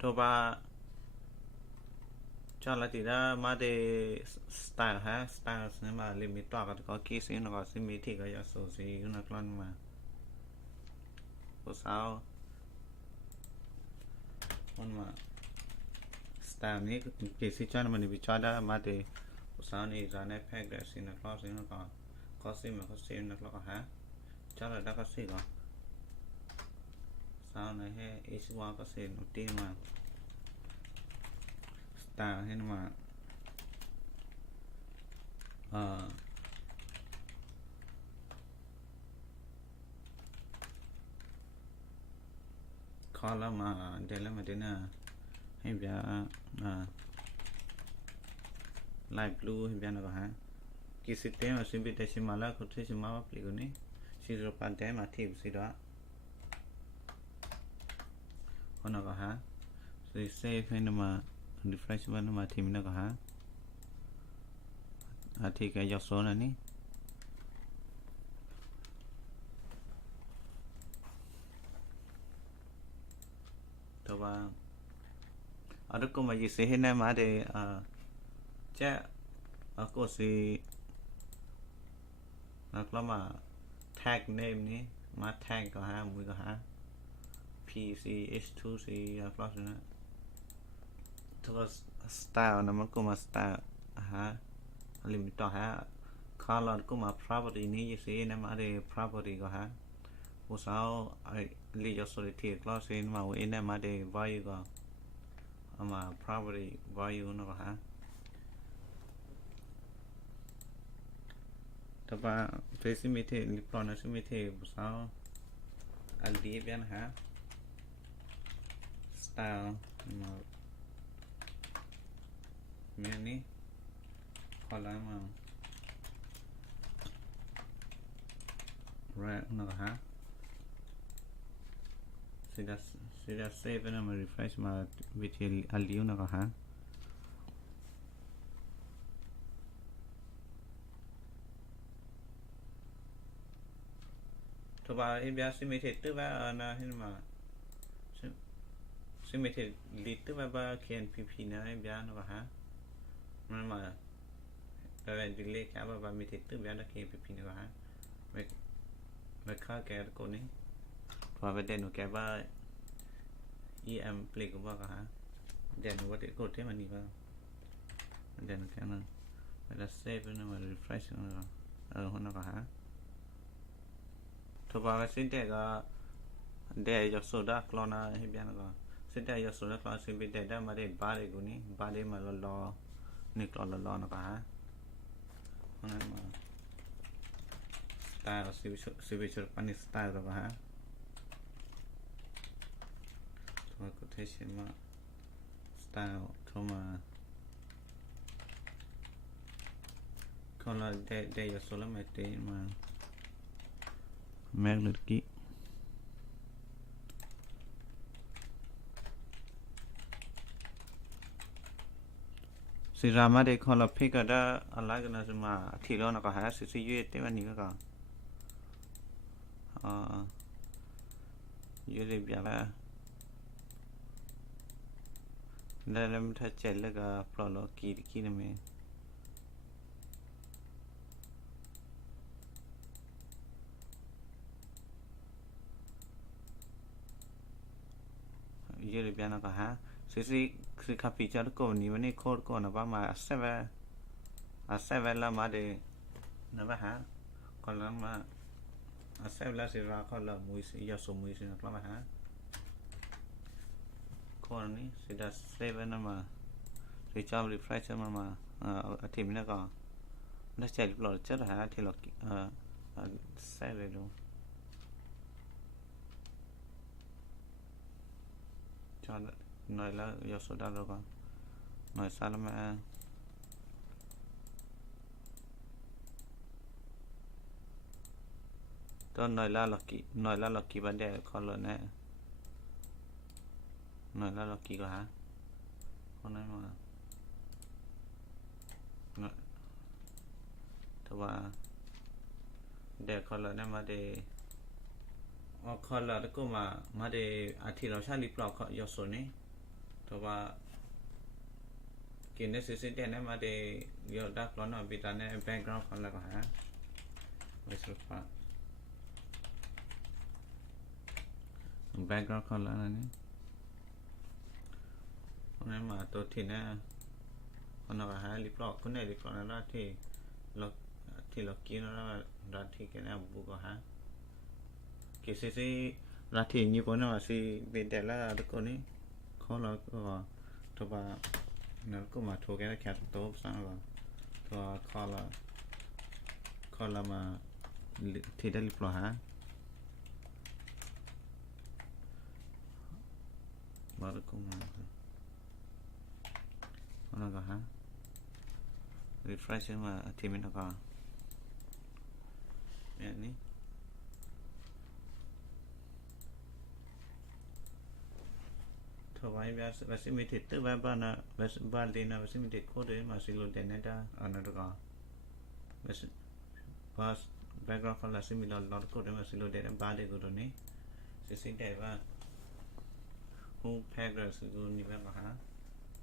तो बा चल तिरा मादे स्टाइल है स्टाइल से मा लिमिट तो काก็กี่สินก็สิมีที่ก็ยาสูสีนักล่อนมาผู้สาวคนมาสไตล์นี้กี่สิจานมันวิจารณ์มาเดผู้สาวนี่ร้านในแพ็กเดสินักล่อสินักก็สิมันก็สินักล่อก็ฮะจานละดักก็สิก็สาวในให้เอชวาก็สินุตีมาสไตล์ให้มาคอแล้วมาเดลแล้วมาเดน่าให้เบียไลท์บลูให้เบียนะก็ฮะกี่สิบเต็มสิบแต่ชิมาแล้วคุณที่ชิมาว่าปลีกนี่สิรูปอันเต็มมาที่สิด้วยคนนั้นก็ฮะสิเซฟให้นมารีเฟรชวันนมาที่มันก็ฮะอาทิตย์ก็ยกโซนอันนี้ตัวว่าอารุก็มาจีสิให้นมาเดเจ้าก็สินักละมาแท็กเนมนี้มาแท็กก็ฮะมือก็ฮะ PCH2C นักละสินะตัวสไตล์นะมันก็มาสไตล์ฮะลิมิตต่อฮะคาร์ลอนก็มา property นี้จีสินะมาเด property ก็ฮะผู้สาวไอ้ลีจอสุริทีก็สิมาเอ็นมาเด value ก็มา property value นะก็ฮะแต่ว่าเฟซไม่เท่ลิปลอนนะไม่เท่ผู้สาวอันดีเป็นฮะสไตล์มาเมียนี้พอแล้วมาแรกนะฮะสิดาเซฟนะมา refresh มาวิธีอันเดียวนะฮะตัวบ้าเอ็นบีอาร์ซิมิเทตัวบ้านะเห็นมาซิมิเทลิตัวบ้า KNPP นะเอ็นบีอาร์นะฮะมันมาแต่เป็นดิเลย์แค่บ้ามิเทตัวบ้านะ KNPP นะฮะไม่ค่าแกก็นี่พอไปเดินหนูแกบ้า EM เพลงก็บ้าก็ฮะเดินหนูว่าเด็กกดที่มันนี่บ้าเดินแค่นั้นเวลาเซฟนะมา refresh นะคนนั้นก็ฮะทุกวันสิ่งเด็กก็เด็กยกโซดากลอนาให้เบียนก็สิ่งเด็กยกโซดากลอสิ่งเด็กได้มาเด็กบาร์เด็กกูนี่บาร์เด็กมาล้อนี่กลอล้อนะก็ฮะคนนั้นมาสไตล์สิวิชุดปันนี่สไตล์ก็ฮะตัวก็เทชิมาสไตล์เข้ามาเขาเราเด็กยกโซแล้วไม่เตะมาแม็กเลดกี้สิรามาเด็กคนละพิกก็ได้อะไรกันนะจะมาที่เรานะก็หาสิยืดเต็มวันนี้ก็ยืดเรียบร้อยแล้วมันถ้าเจ็ดแล้วก็พอเรากี่นั่นเองยืดเรียบร้อยนะก็หาสิขับปีจาร์ก็วันนี้วันนี้โคตรก็นะว่ามาเซเว่นละมาเดนะว่าฮะคนละมาเซเว่นละสิราคนละมุยสิยาสมุยสินะละมาฮะคนนี้สิดาเซเว่นนะมาสิจอบรีเฟรชมาอาทิตย์นี้ก็น่าจะรีบโหลดจะหาที่เราเซเว่นดูจอดหน่อยแล้วยาสุดาแล้วก็หน่อยซาลมาต้นหน่อยละลักกี้บันเดอร์คอนเลยนะหน่อยละลักกี้ก็ฮะคนนั้นมาแต่ว่าเด็กคอนเลยนะมาเดคอนเลยแล้วก็มาเดอาทิตย์เราชาลิปลอกยาสุนี่ ว่ากินได้สิ่งที่เนี่ยมาได้ยอดดักล้อนเอาไปตอนนี้แบ็กกราวด์คนละก็ฮะไว้สุดฟ้าแบ็กกราวด์คนละนั่นนี่คนนั้นมาตัวที่เนี่ยคนละก็ฮะลิปลอกคนไหนลิปลอกนั่นละที่เรากินแล้วรัฐที่กันเนี่ยบุกก็ฮะกิจสิ่งรัฐที่ญี่ปุ่นว่าสิเป็นแต่ละทุกคนนี่เขาเราก็ตัวว่านั่นก็มาถูกแค่แค่ตัวสั่งว่าตัวเขาเรามาที่ได้ลิปลอกฮะมาแล้วก็มาคนละก็ฮะrefresh มาที่มันก็เนี่ยนี่ถ้าไว้แบบสิ่งมีติดตัวบ้านนะแบบบ้านเรียนนะแบบสิ่งมีติดโค้ดเลยมาสิโหลดเด่นได้ด้อันนั้นก็แบบว่า background คนละสิ่งมีโหลดโค้ดเลยมาสิโหลดเด่นบ้านเด็กก็ตัวนี้สิ่งใดว่าหูแพ็กเลยสิ่งนี้แบบว่าฮะ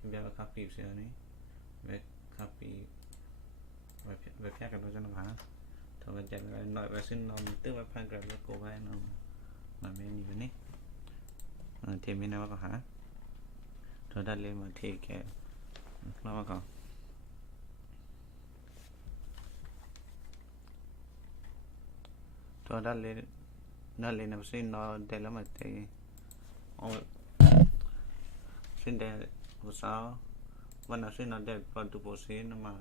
แบบคาปีเสียนี่แบบคาปีแบบแพ็กกันตัวจันทร์ฮะถ้ามันจะหน่อยแบบสิ่งนอนตื้อแบบพันกระแล้วก็ไว้นอนมาเมนูนี้เทมินะว่าก็ฮะเราได้เลยมาเทแกแล้วก็ตัวได้เลยนะสิ่งนอนเดลมาเทเอาสิ่งเดลภาษาวันนั้นสิ่งนอนเดลพอดูโพสินมา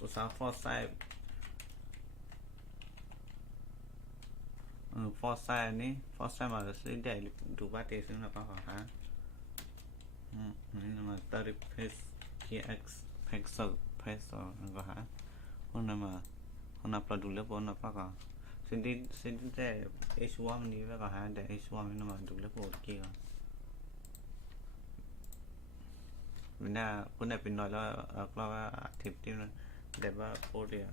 ภาษาฟอร์ไซนี่ฟอร์ไซมาสิ่งเดลดูบ้าเตสิ่งนั้นก็ฮะนี่มา30 px pixel นั่นก็ฮะคนนั้นมาคนนั้นปลาดูแล้วคนนั้นปลาก็สิ่งที่แต่ h1 นี่ก็ฮะแต่ h1 นี่มาดูแล้วพอกี่ก็วันน่ะคนไหนเป็นน้อยแล้วก็ว่าทิปที่นั่นแต่ว่าโปรเดีย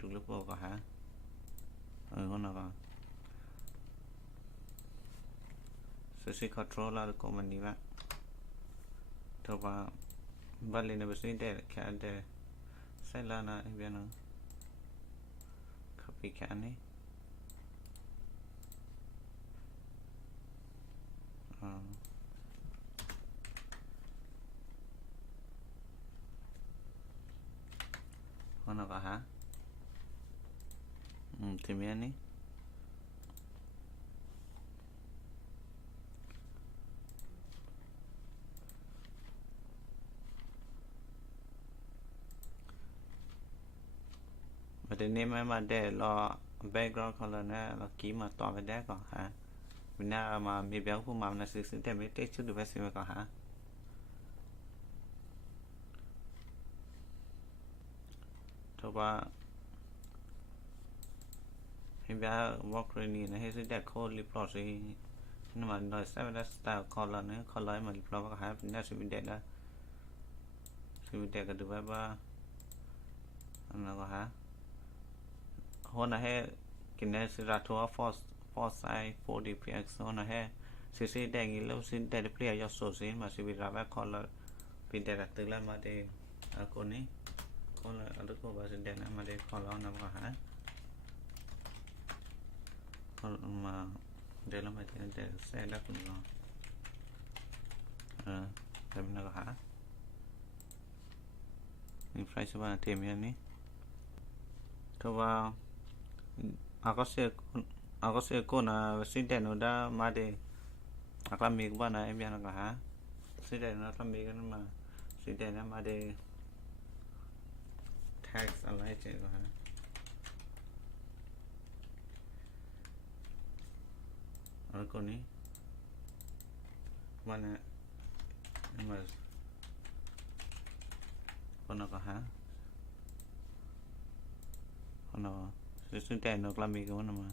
ดูแล้วพอก็ฮะคนนั้นก็Sesi control lah ko mani ba to ba bali ne besi de kya de sai la na bi na copy kya ni Mana ba ha thì ni But the name mà để lo background color nè lo ký mà tỏ về đấy có hả mình na mà mi béo của màu là sự để mấy tết chút được về xem có hả thôi ba mi béo work training này hay sự để code lip loss gì nhưng mà nói sẽ là style color nữa color mà lip loss có hả mình na sự để đó sự để cái được về ba anh là có hả hôm nay cái này sẽ ra thua force size 40px hôm nay sẽ để nghĩ lâu xin để player cho số xin mà sẽ bị ra về color pin để từ lại mà để con này con là ở đất của bà sẽ để mà để color nằm vào hả con mà để làm gì để xe đất cũng rồi để mình nào hả mình phải xem là tìm như này thôi vào aku se ko na sinte no da ma de akla mi ba na em yana ka ha sinte na ta mi kan ma sinte na ma de tags alai che ka ha ar ko ni mana ma kono ka ha konoซึ่งแต่นกลามีก็มันมา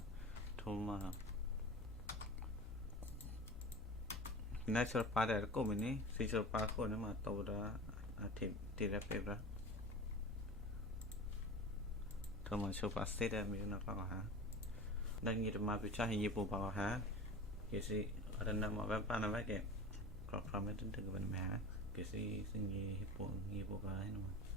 โทรมาน่าชอบปาแต่ก็มันนี่สิชอบปาคนนั้นมาตัวละอาทิตย์ที่ละเปล่า como chupa seda mi una pa ha dan ni ma pi cha hin yipu pa ha que si ada nama ba pa na ba ke ko ka me tin tu ba ma que si sin yipu pa no